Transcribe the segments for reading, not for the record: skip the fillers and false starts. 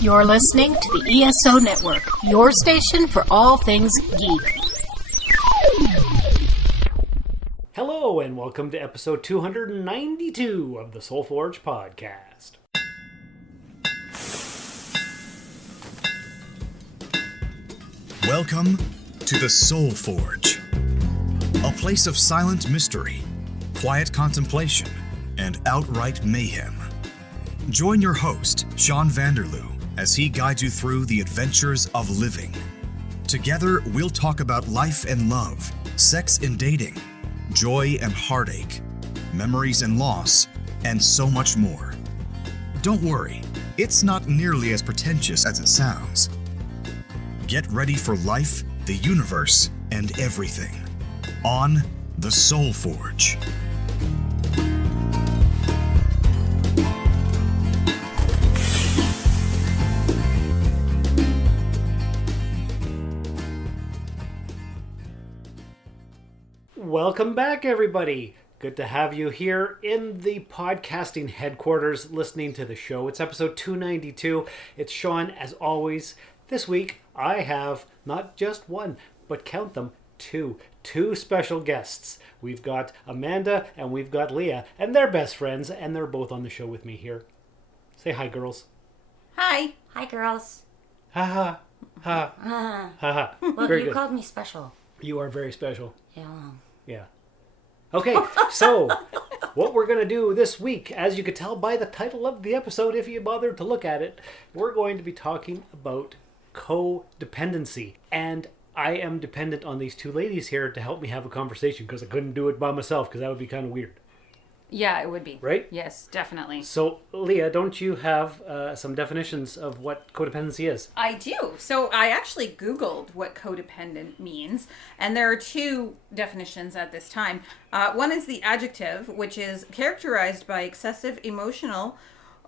You're listening to the ESO Network, your station for all things geek. Hello, and welcome to episode 292 of the Soul Forge podcast. Welcome to the Soul Forge, a place of silent mystery, quiet contemplation, and outright mayhem. Join your host, Sean Vanderloo, as he guides you through the adventures of living. Together, we'll talk about life and love, sex and dating, joy and heartache, memories and loss, and so much more. Don't worry, it's not nearly as pretentious as it sounds. Get ready for life, the universe, and everything on the Soul Forge. Welcome back, everybody. Good to have you here in the podcasting headquarters listening to the show. It's episode 292. It's Sean, as always. This week, I have not just one, but count them, two special guests. We've got Amanda and we've got Leah, and they're best friends, and they're both on the show with me here. Say hi, girls. Hi. Hi, girls. Ha ha. Ha. Ha ha. Well, Very you good. called me special. You are very special. Yeah. Yeah. Okay, so what we're going to do this week, as you could tell by the title of the episode, if you bothered to look at it, we're going to be talking about codependency. And I am dependent on these two ladies here to help me have a conversation because I couldn't do it by myself because that would be kind of weird. Yeah, it would be. Right? Yes, definitely. So, Leah, don't you have some definitions of what codependency is? I do. So I actually Googled what codependent means, and there are two definitions at this time. One is the adjective, which is characterized by excessive emotional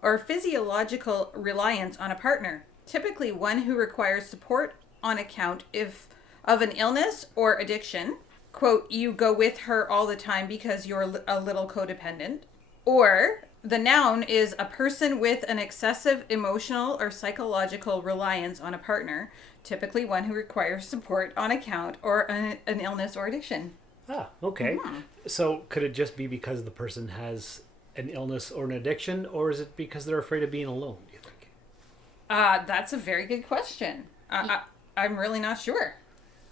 or physiological reliance on a partner, typically one who requires support on account of an illness or addiction. Quote, you go with her all the time because you're a little codependent. Or the noun is a person with an excessive emotional or psychological reliance on a partner, typically one who requires support on account or an illness or addiction. Ah, okay. So could it just be because the person has an illness or an addiction, or is it because they're afraid of being alone, do you think? That's a very good question. I'm really not sure.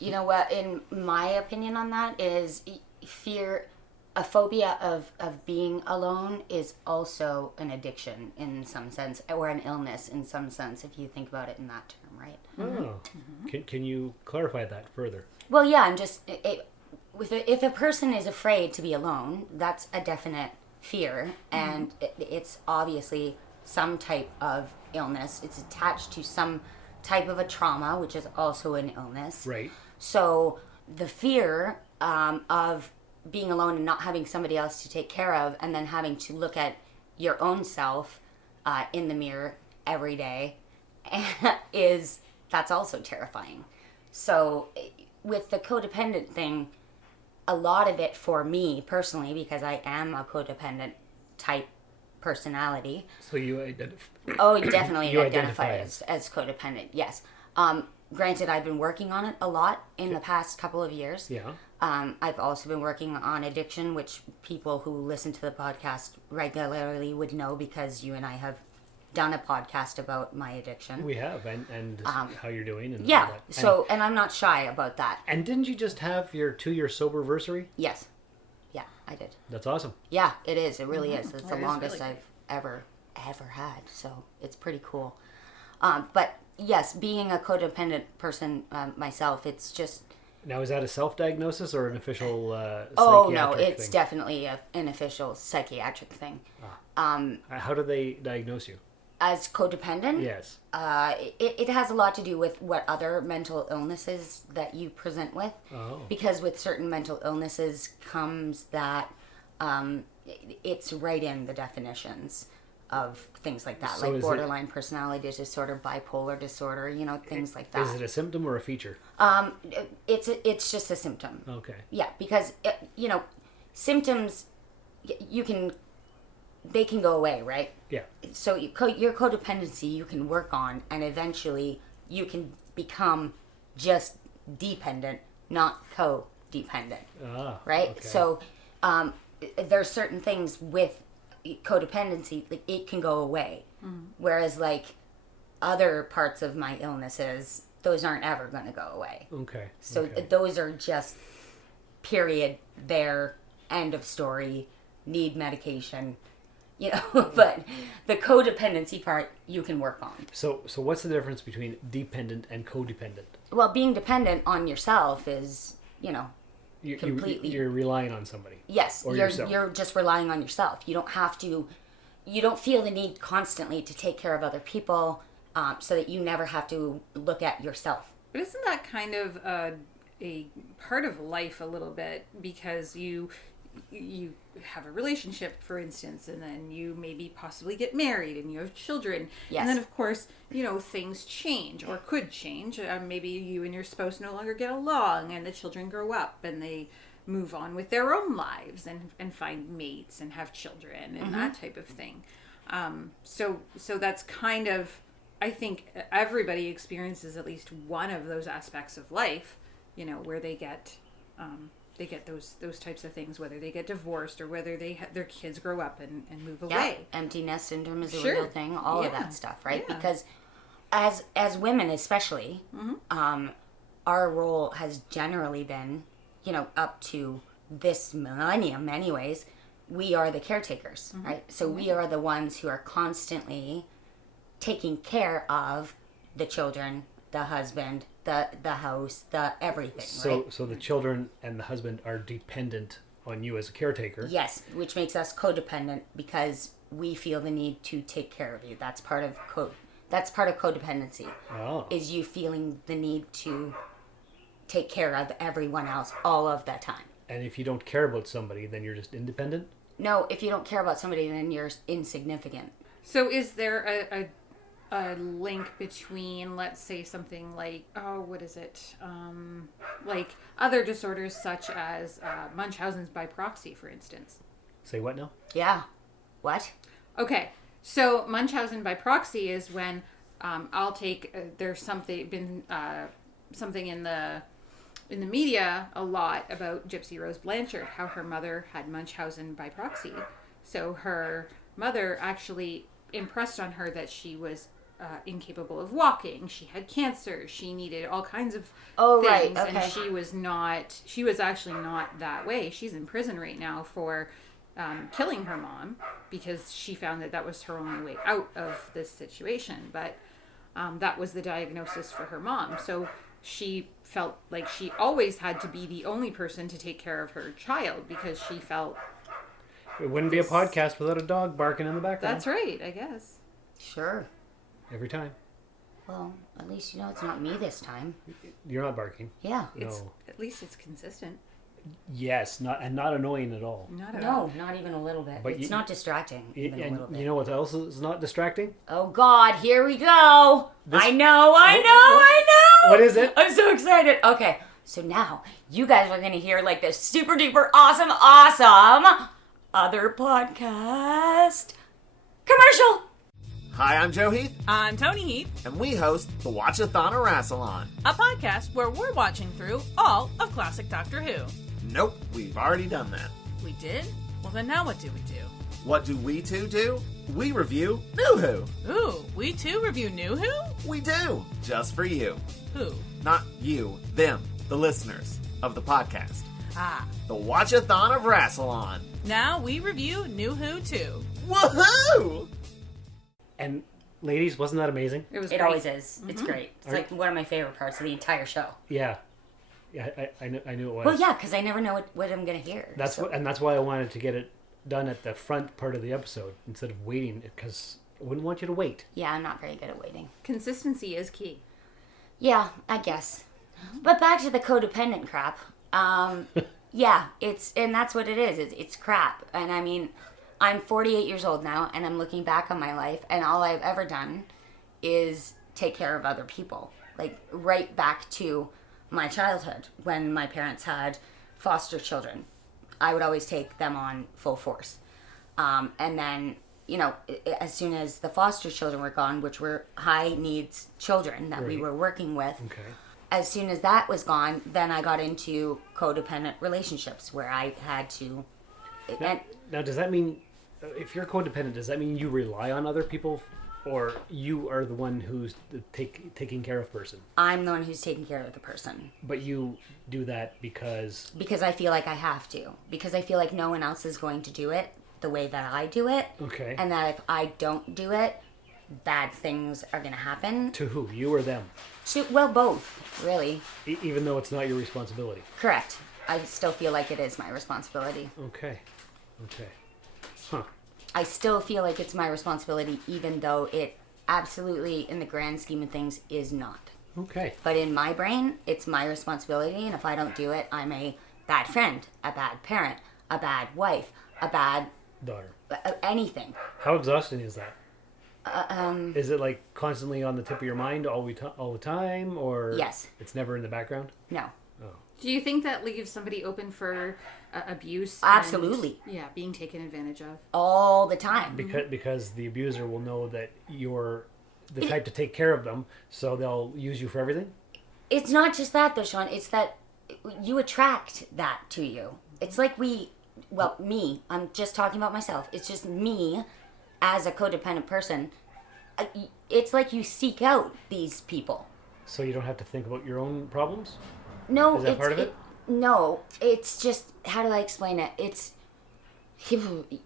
You know what, in my opinion on that is fear, a phobia of being alone is also an addiction in some sense, or an illness in some sense, if you think about it in that term, right? Oh. Mm-hmm. Can you clarify that further? Well, yeah, I'm just, if a person is afraid to be alone, that's a definite fear, and it's obviously some type of illness. It's attached to some type of a trauma, which is also an illness. Right. So the fear of being alone and not having somebody else to take care of, and then having to look at your own self in the mirror every day that's also terrifying. So with the codependent thing, a lot of it for me personally, because I am a codependent type personality. So you identify... Oh, definitely You identify identify as codependent, yes. Granted, I've been working on it a lot in the past couple of years. Yeah. I've also been working on addiction, which people who listen to the podcast regularly would know because you and I have done a podcast about my addiction. We have, and how you're doing. And Yeah, all that. so, and I'm not shy about that. And didn't you just have your 2-year sober-versary? Yes. Yeah, I did. That's awesome. Yeah, it is. It really is. It's the It is longest really I've ever had. So it's pretty cool. But yes, being a codependent person myself, it's just... Now, is that a self-diagnosis or an official Oh, psychiatric no, it's thing? definitely an official psychiatric thing. How do they diagnose you? As codependent, Yes. it has a lot to do with what other mental illnesses that you present with. Oh. Because with certain mental illnesses comes that it's right in the definitions of things like that, So like is borderline personality disorder, bipolar disorder, things like that. Is it a symptom or a feature? It's just a symptom. Okay. Yeah, because symptoms you can they can go away, right? Yeah. So your codependency you can work on, and eventually you can become just dependent, not codependent. Right? Okay. So there's certain things with codependency, like it can go away. Whereas like other parts of my illnesses, those aren't ever going to go away. Okay. So okay. those are just period, there, end of story, need medication, you know. But the codependency part you can work on. So what's the difference between dependent and codependent? Well, being dependent on yourself is, you know, completely. You're relying on somebody. Yes, Or you're yourself. you're just relying on yourself. You don't have to. You don't feel the need constantly to take care of other people, so that you never have to look at yourself. But isn't that kind of a part of life a little bit, because you have a relationship, for instance, and then you maybe possibly get married and you have children. Yes. And then, of course, you know, things change or could change. Maybe you and your spouse no longer get along, and the children grow up and they move on with their own lives and find mates and have children and that type of thing. So that's kind of, I think everybody experiences at least one of those aspects of life, you know, where they get those types of things, whether they get divorced or whether their kids grow up and move away. Empty nest syndrome is a Sure. real thing. All of Yeah. that stuff, right? Yeah. Because as women, especially, our role has generally been, you know, up to this millennium, anyways. We are the caretakers, right? So we are the ones who are constantly taking care of the children, the husband, the house, the everything, right? So the children and the husband are dependent on you as a caretaker. Yes, which makes us codependent because we feel the need to take care of you. That's part of codependency. Oh. Is you feeling the need to take care of everyone else all of the time. And if you don't care about somebody, then you're just independent? No, if you don't care about somebody, then you're insignificant. So is there a link between, let's say, something like, like other disorders such as Munchausen's by proxy, for instance? Say what now? Yeah. What? Okay, so Munchausen by proxy is when I'll take there's something in the media a lot about Gypsy Rose Blanchard, how her mother had Munchausen by proxy. So her mother actually impressed on her that she was incapable of walking. She had cancer. She needed all kinds of things. Right, okay. And she was actually not that way. She's in prison right now for killing her mom because she found that was her only way out of this situation. But that was the diagnosis for her mom. So she felt like she always had to be the only person to take care of her child because she felt... It wouldn't be a podcast without a dog barking in the background. That's right, I guess. Sure. Every time. Well, at least you know it's not me this time. You're not barking. Yeah. No. At least it's consistent. Yes, not annoying at all. Not at all. No, not even a little bit. But It's not distracting even a little And bit. you know what else is not distracting? Oh God, here we go. I know. What is it? I'm so excited. Okay, so now you guys are gonna hear like this super duper awesome other podcast commercial. Hi, I'm Joe Heath, I'm Tony Heath, and we host the Watchathon or Rassalon. a podcast where we're watching through all of classic Doctor Who. Nope, we've already done that. We did? Well, then now what do we do? What do we two do? We review New Who. Ooh, we too review New Who? We do, just for you. Who? Not you, them, the listeners of the podcast. Ah. The Watchathon of Rassalon. Now we review New Who too. Woohoo! And ladies, wasn't that amazing? It was It great. always is. It's great. It's like one of my favorite parts of the entire show. Yeah. Yeah, I knew it was. Well, yeah, because I never know what I'm gonna hear. That's so. that's why I wanted to get it done at the front part of the episode instead of waiting, because I wouldn't want you to wait. Yeah, I'm not very good at waiting. Consistency is key. Yeah, I guess. But back to the codependent crap. Yeah, and that's what it is. It's crap. And I mean, I'm 48 years old now, and I'm looking back on my life, and all I've ever done is take care of other people. Like, right back to my childhood, when my parents had foster children. I would always take them on full force. And then as soon as the foster children were gone, which were high needs children that we Right. were working with, Okay. as soon as that was gone, then I got into codependent relationships where I had to. And Now, does that mean, if you're codependent, does that mean you rely on other people, or you are the one who's the taking care of person? I'm the one who's taking care of the person But you do that because... because I feel like I have to. Because I feel like no one else is going to do it the way that I do it. Okay. And that if I don't do it, bad things are going to happen. To who? You or them? Well, both, really. Even though it's not your responsibility. Correct. I still feel like it is my responsibility. Okay. Okay. Huh. I still feel like it's my responsibility, even though it absolutely, in the grand scheme of things, is not. Okay. But in my brain, it's my responsibility, and if I don't do it, I'm a bad friend, a bad parent, a bad wife, a bad Daughter. anything. How exhausting is that? Is it like constantly on the tip of your mind all the time, or Yes. it's never in the background? No. Do you think that leaves somebody open for abuse? Absolutely. And, yeah, being taken advantage of. All the time. Because the abuser will know that you're the type to take care of them, so they'll use you for everything? It's not just that, though, Sean. It's that you attract that to you. It's like me, I'm just talking about myself. It's just me as a codependent person. It's like you seek out these people. So you don't have to think about your own problems? No, Is that it's part of it? No, it's just, how do I explain it? It's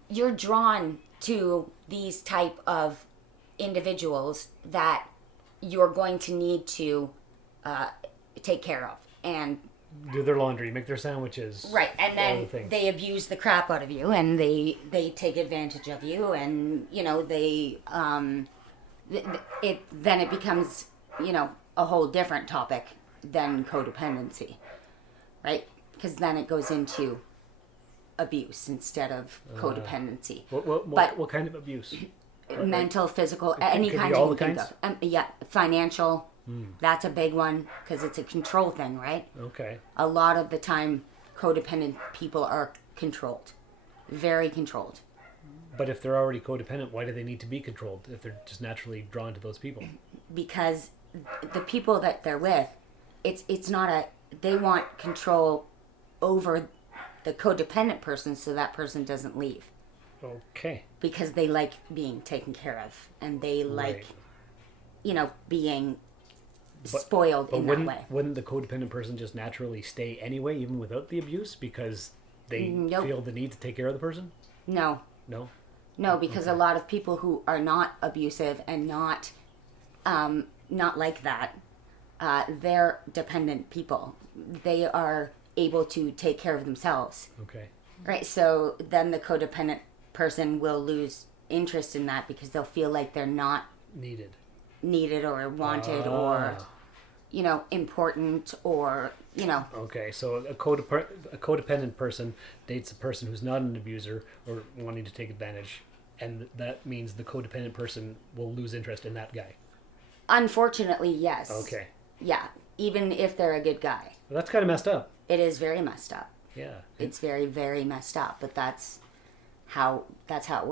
you're drawn to these type of individuals that you're going to need to take care of, and Do their laundry, make their sandwiches. right, and all then the things. they abuse the crap out of you, and they take advantage of you, and they then it becomes a whole different topic than codependency, right? Because then it goes into abuse instead of codependency. What kind of abuse? Mental, physical, any could be kind all you the can think kinds? of. Yeah, financial. That's a big one because it's a control thing, right? Okay. A lot of the time, codependent people are controlled, very controlled. But if they're already codependent, why do they need to be controlled if they're just naturally drawn to those people? Because the people that they're with, it's not they want control over the codependent person so that person doesn't leave Okay. because they like being taken care of and they like Right. being spoiled in that way. Wouldn't the codependent person just naturally stay anyway, even without the abuse, because they Nope. feel the need to take care of the person? No, because a lot of people who are not abusive and not like that, they're dependent people. They are able to take care of themselves. Okay. Right, so then the codependent person will lose interest in that because they'll feel like they're not Needed or wanted or, important or, Okay, so a codependent person dates a person who's not an abuser or wanting to take advantage, and that means the codependent person will lose interest in that guy. Unfortunately, yes. Okay. Yeah, even if they're a good guy. Well, that's kind of messed up. It is very messed up. Yeah. It's very, very messed up, but that's how it works. That's how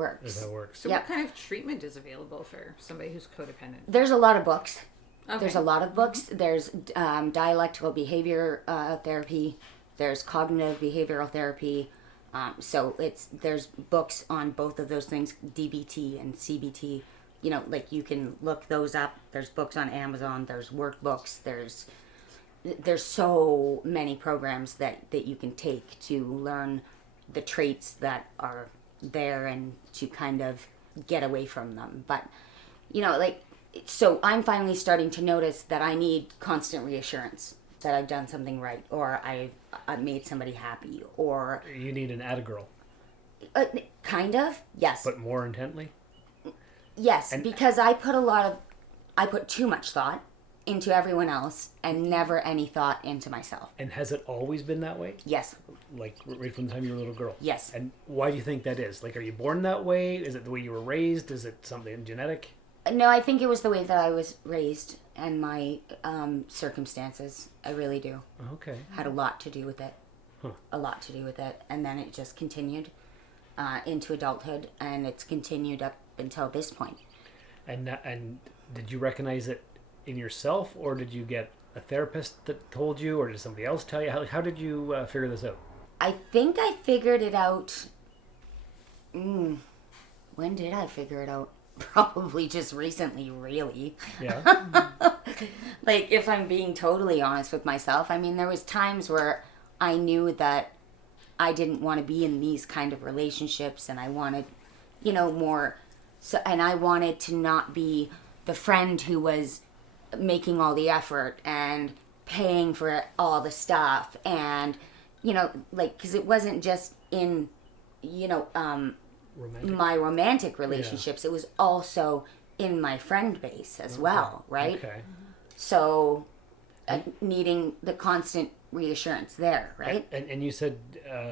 it works. So Yep. what kind of treatment is available for somebody who's codependent? There's a lot of books. Okay. There's a lot of books. There's dialectical behavior therapy. There's cognitive behavioral therapy. So there's books on both of those things, DBT and CBT. Like you can look those up. There's books on Amazon. There's workbooks. There's so many programs that you can take to learn the traits that are there and to kind of get away from them. But, so I'm finally starting to notice that I need constant reassurance that I've done something right, or I've made somebody happy, or You need an attagirl, kind of, yes. but more intently. Yes, because I put too much thought into everyone else and never any thought into myself. And has it always been that way? Yes. Like right from the time you were a little girl? Yes. And why do you think that is? Like, are you born that way? Is it the way you were raised? Is it something genetic? No, I think it was the way that I was raised and my circumstances. I really do. Okay. Had a lot to do with it. Huh. A lot to do with it. And then it just continued. into adulthood, and it's continued up until this point. And did you recognize it in yourself, or did you get a therapist that told you, or did somebody else tell you? How did you figure this out? I think I figured it out. When did I figure it out? Probably just recently, really. Yeah. Like, if I'm being totally honest with myself, I mean, there was times where I knew that I didn't want to be in these kind of relationships, and I wanted, more. So, and I wanted to not be the friend who was making all the effort and paying for all the stuff, and because it wasn't just in my romantic relationships, it was also in my friend base as well, right? Okay. So needing the constant reassurance there, right? And you said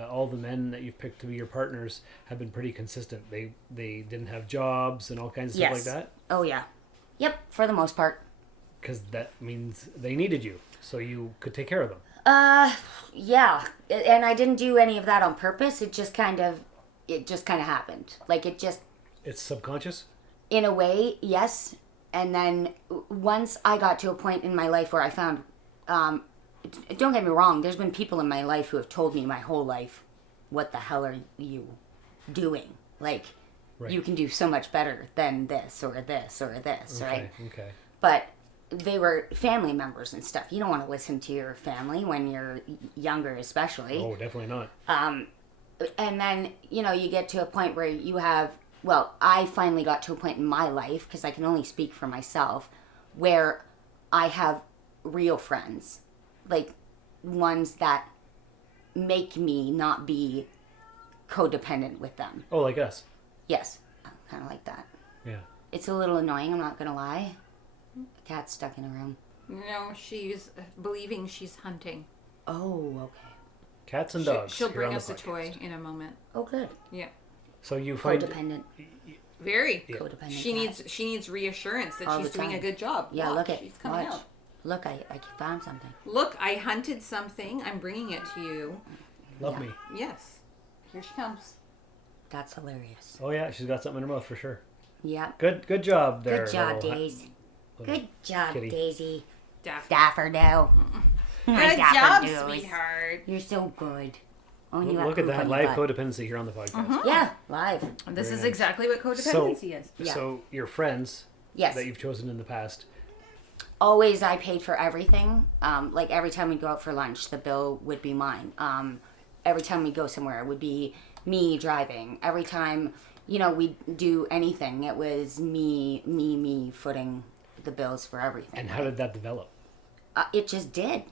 all the men that you've picked to be your partners have been pretty consistent. They didn't have jobs and all kinds of stuff like that? Oh, yeah. Yep, for the most part. Because that means they needed you, so you could take care of them. Yeah. And I didn't do any of that on purpose. It just kind of happened. Like, It's subconscious? in a way, yes. And then once I got to a point in my life where I found, don't get me wrong, there's been people in my life who have told me my whole life, what the hell are you doing? Like, Right. you can do so much better than this or this or this, right? Okay. But they were family members and stuff. You don't want to listen to your family when you're younger, especially. Oh, definitely not. And then, you get to a point where you have, I finally got to a point in my life, because I can only speak for myself, where I have real friends. Like, ones that make me not be codependent with them. Oh, like us? Yes, kind of like that. Yeah. It's a little annoying, I'm not going to lie. A cat's stuck in a room. No, she's believing she's hunting. Oh, okay. Cats and dogs. She'll here bring on the us a podcast. toy in a moment. Oh, good. Yeah. So you find... Codependent. Very. Codependent She cat. needs reassurance that All she's the doing a time. good job. Yeah, look at, she's coming watch. out. Look, I found something. Look, I hunted something. I'm bringing it to you. Love Yeah. me. Yes. Here she comes. That's hilarious. Oh, yeah, she's got something in her mouth for sure. Yeah. Good job there. Good job, little Daisy. little Good job, kitty. Daisy. Daphne. Daffodil. Good job, sweetheart. You're so good. Only you Look have at that, poop on live your butt. codependency here on the podcast. Yeah, live. This Very is nice. exactly what codependency is. Yeah. So your friends Yes. that you've chosen in the past, Always I paid for everything. Like every time we go out for lunch, the bill would be mine. Every time we go somewhere, it would be me driving. Every time, we do anything, it was me footing the bills for everything. and how did that develop? It just did.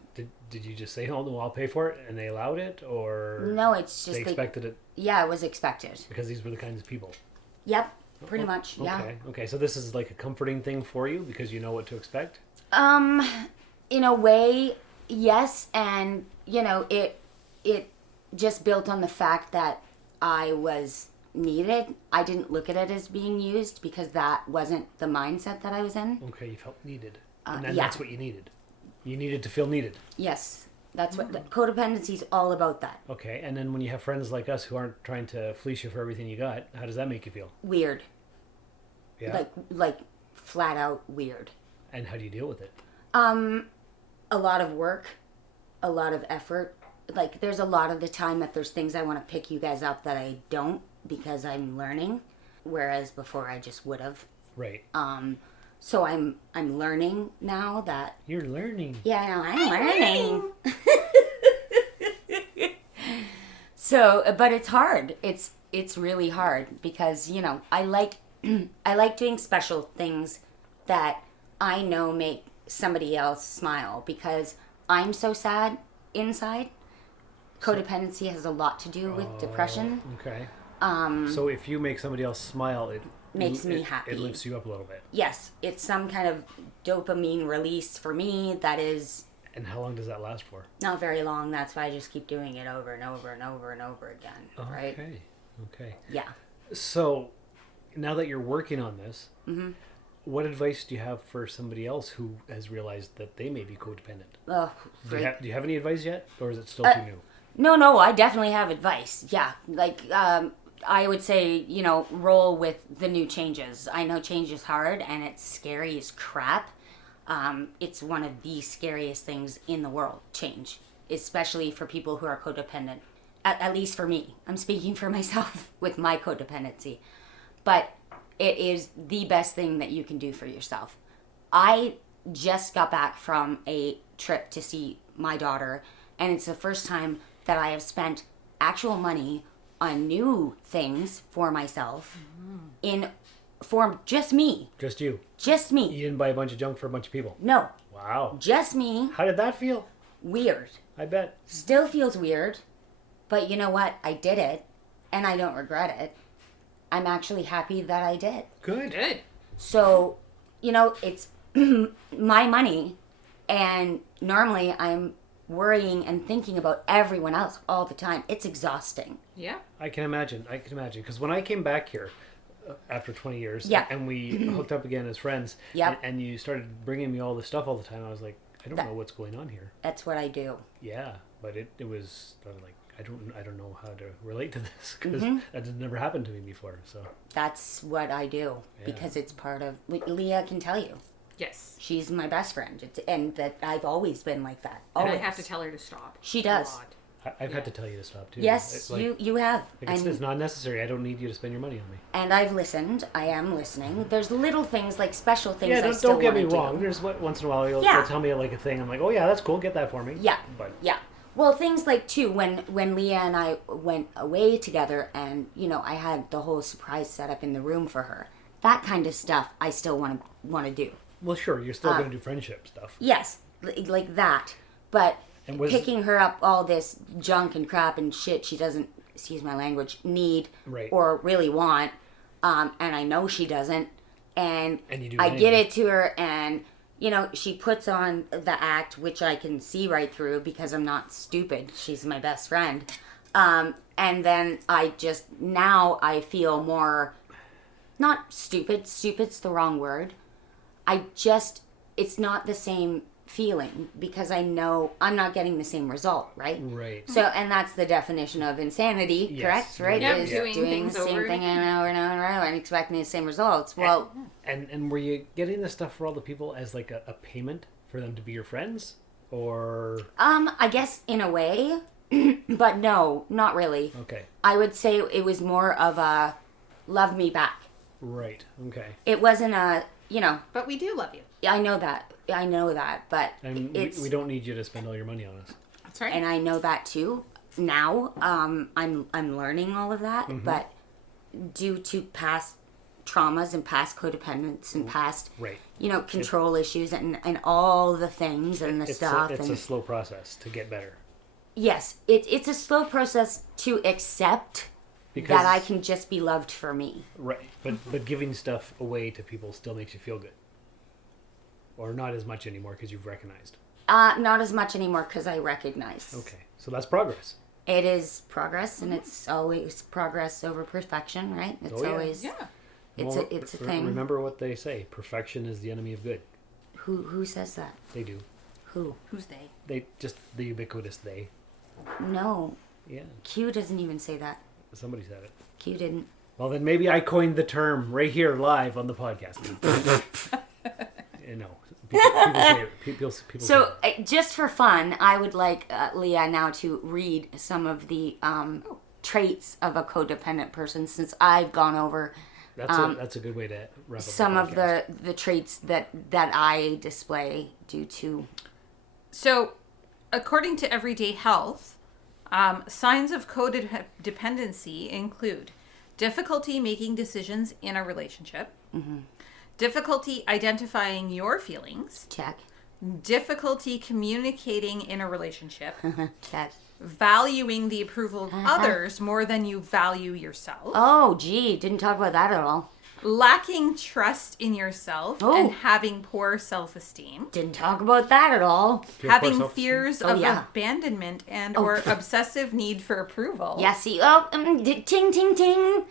Did you just say, "Oh no, I'll pay for it," and they allowed it, or No, it's just they expected it yeah, it was expected. because these were the kinds of people? Yep, pretty much. Yeah. Okay. So this is like a comforting thing for you because you know what to expect. In a way, yes, and it just built on the fact that I was needed. I didn't look at it as being used because that wasn't the mindset that I was in. Okay, you felt needed, and then yeah. that's what you needed. You needed to feel needed. Yes, that's what codependency is all about. That Okay, and then when you have friends like us who aren't trying to fleece you for everything you got, how does that make you feel? weird, Yeah. like flat out weird. And how do you deal with it? A lot of work, a lot of effort. Like there's a lot of the time that there's things I want to pick you guys up that I don't because I'm learning, whereas before I just would have. Right. So I'm learning now that You're learning. yeah, no, I'm learning. So, but it's hard. It's really hard because I like I like doing special things that I know make somebody else smile because I'm so sad inside. Codependency has a lot to do with depression. Okay. So if you make somebody else smile, it Makes me happy. It lifts you up a little bit. Yes, it's some kind of dopamine release for me that is And how long does that last for? not very long. That's why I just keep doing it over and over and over and over again. Right? Okay. Yeah. So now that you're working on this, Mm-hmm. what advice do you have for somebody else who has realized that they may be codependent? Oh, Do you have any advice yet, or is it still Uh, too new? No, I definitely have advice. Yeah, like I would say, roll with the new changes. I know change is hard and it's scary as crap. It's one of the scariest things in the world, change, especially for people who are codependent. At least for me. I'm speaking for myself with my codependency. But it is the best thing that you can do for yourself. I just got back from a trip to see my daughter, and it's the first time that I have spent actual money on new things for myself for just me. Just you. Just me. You didn't buy a bunch of junk for a bunch of people. No. Wow. Just me. How did that feel? Weird. I bet. Still feels weird, but you know what? I did it, and I don't regret it. I'm actually happy that I did. Good. So, it's my money, and normally I'm worrying and thinking about everyone else all the time. It's exhausting. Yeah. I can imagine. Because when I came back here after 20 years, Yeah. and we hooked up again as friends, Yep. and you started bringing me all this stuff all the time, I was like, I don't know what's going on here. That's what I do. Yeah, but it was I was like, I don't know how to relate to this because that had never happened to me before. So That's what I do because it's part of. Leah can tell you. Yes. She's my best friend, and that I've always been like that. And Always. I have to tell her to stop. She A does. lot. I've had to tell you to stop too. Yes, It's like, you have. it's not necessary. I don't need you to spend your money on me. And I've listened. I am listening. There's little things like special things. Yeah, I still don't get me wanna wrong. do. There's once in a while you'll Yeah. tell me like a thing. I'm like, oh yeah, that's cool. Get that for me. Yeah. But Yeah. Well, things like too when Leah and I went away together, and I had the whole surprise set up in the room for her. That kind of stuff I still want to do. well, sure, you're still going to do friendship stuff. Yes, like that. But And was- picking her up all this junk and crap and shit she doesn't, excuse my language, need Right. or really want, and I know she doesn't, and you do I anyway. give it to her, and she puts on the act, which I can see right through because I'm not stupid. She's my best friend. And then now I feel more, not stupid. Stupid's the wrong word. It's not the same feeling because I know I'm not getting the same result, right? Right. So, and that's the definition of insanity, Yes. correct? Right? Yeah, Is doing doing things the same over thing and over and over and over and expecting the same results. Well, And were you getting this stuff for all the people as like a payment for them to be your friends, or I guess in a way, but no, not really. okay, I would say it was more of a love me back. right, okay, It wasn't But we do love you. I know that, but and it's we don't need you to spend all your money on us. That's right. and I know that too. Now, I'm learning all of that, but due to past traumas and past codependence and past, Right. control issues and all the things and the stuff. It's and a slow process to get better. yes, it's a slow process to accept Because- that I can just be loved for me. Right, but giving stuff away to people still makes you feel good, or not as much anymore because you've recognized. Not as much anymore because I recognize. Okay, so that's progress. It is progress, and it's always progress over perfection, right? It's Oh, yeah. always Yeah. it's Well, a thing. Remember what they say: perfection is the enemy of good. Who says that? They do. Who? Who's they? They just the ubiquitous they. No, Yeah, Q doesn't even say that. somebody said it. Q didn't. Well, then maybe I coined the term right here live on the podcast. No, people say it. People So, say it. just for fun, I would like Leah now to read some of the traits of a codependent person, since I've gone over That's a good way to wrap up some the of podcast. the traits that I display due to. So, according to Everyday Health, signs of codependency include difficulty making decisions in a relationship, difficulty identifying your feelings, Check. difficulty communicating in a relationship, Check. valuing the approval of others more than you value yourself, Oh, gee, didn't talk about that at all. lacking trust in yourself Oh. and having poor self-esteem, Didn't talk about that at all. Your poor having self-esteem? fears Oh, of yeah. abandonment and or obsessive need for approval. Yeah, see, ting, ting, ting.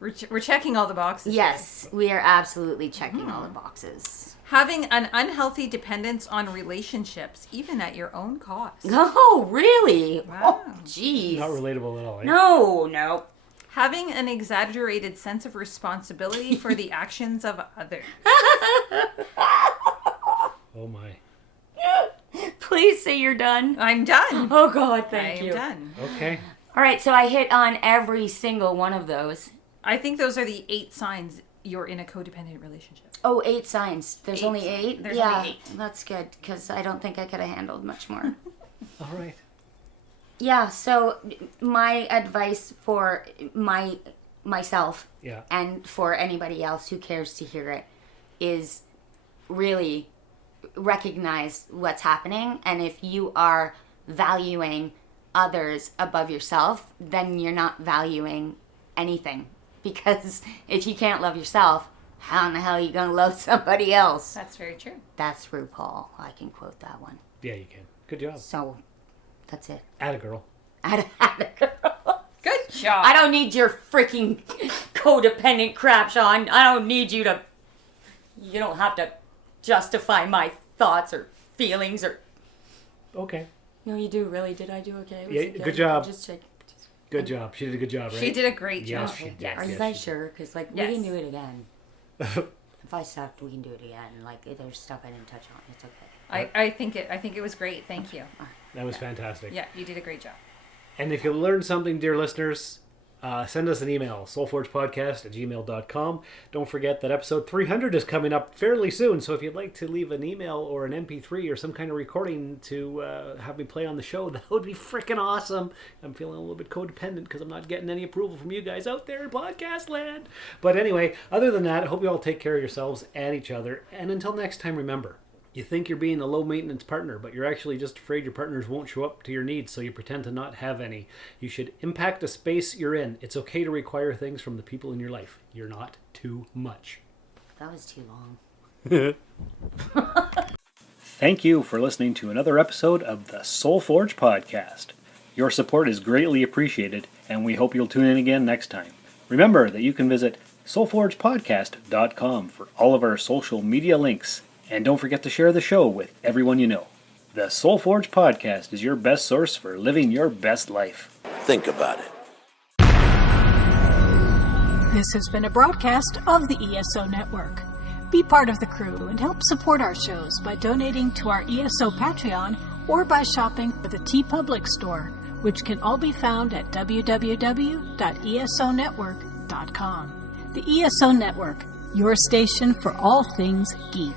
We're checking all the boxes. Yes, we are absolutely checking all the boxes. Having an unhealthy dependence on relationships, even at your own cost. Oh, really? Wow. Oh, jeez. Not relatable at all. Eh? No. Having an exaggerated sense of responsibility for the actions of others. Oh my. Please say you're done. I'm done. Oh God, thank you. I'm done. Okay. All right, so I hit on every single one of those. I think those are the 8 signs you're in a codependent relationship. Oh, 8 signs. There's 8. only 8? There's yeah, only 8. That's good, because I don't think I could have handled much more. All right. Yeah, so my advice for myself Yeah. and for anybody else who cares to hear it is really recognize what's happening. And if you are valuing others above yourself, then you're not valuing anything. Because if you can't love yourself, how in the hell are you going to love somebody else? That's very true. That's RuPaul. I can quote that one. Yeah, you can. Good job. So, that's it. Atta girl. Atta girl. Good job. I don't need your freaking codependent crap, Sean. I don't need you to... You don't have to justify my thoughts or feelings or... Okay. No, you do, really. Did I do okay? Was Yeah, it good job. Just check. Good job. She did a good job, right? She did a great Yes, job. she did. Are you Yes, guys she sure? Because, like, Yes. we can do it again. If I sucked, we can do it again. Like, there's stuff I didn't touch on. It's okay. I think it was great. Thank you. That was fantastic. Yeah, you did a great job. And if you learned something, dear listeners, send us an email, soulforgepodcast@gmail.com. Don't forget that episode 300 is coming up fairly soon. So if you'd like to leave an email or an MP3 or some kind of recording to have me play on the show, that would be freaking awesome. I'm feeling a little bit codependent because I'm not getting any approval from you guys out there in podcast land. But anyway, other than that, I hope you all take care of yourselves and each other. And until next time, remember, you think you're being a low-maintenance partner, but you're actually just afraid your partners won't show up to your needs, so you pretend to not have any. You should impact the space you're in. It's okay to require things from the people in your life. You're not too much. That was too long. Thank you for listening to another episode of the Soul Forge Podcast. Your support is greatly appreciated, and we hope you'll tune in again next time. Remember that you can visit soulforgepodcast.com for all of our social media links. And don't forget to share the show with everyone you know. The Soul Forge Podcast is your best source for living your best life. Think about it. This has been a broadcast of the ESO Network. Be part of the crew and help support our shows by donating to our ESO Patreon or by shopping at the TeePublic store, which can all be found at www.esonetwork.com. The ESO Network, your station for all things geek.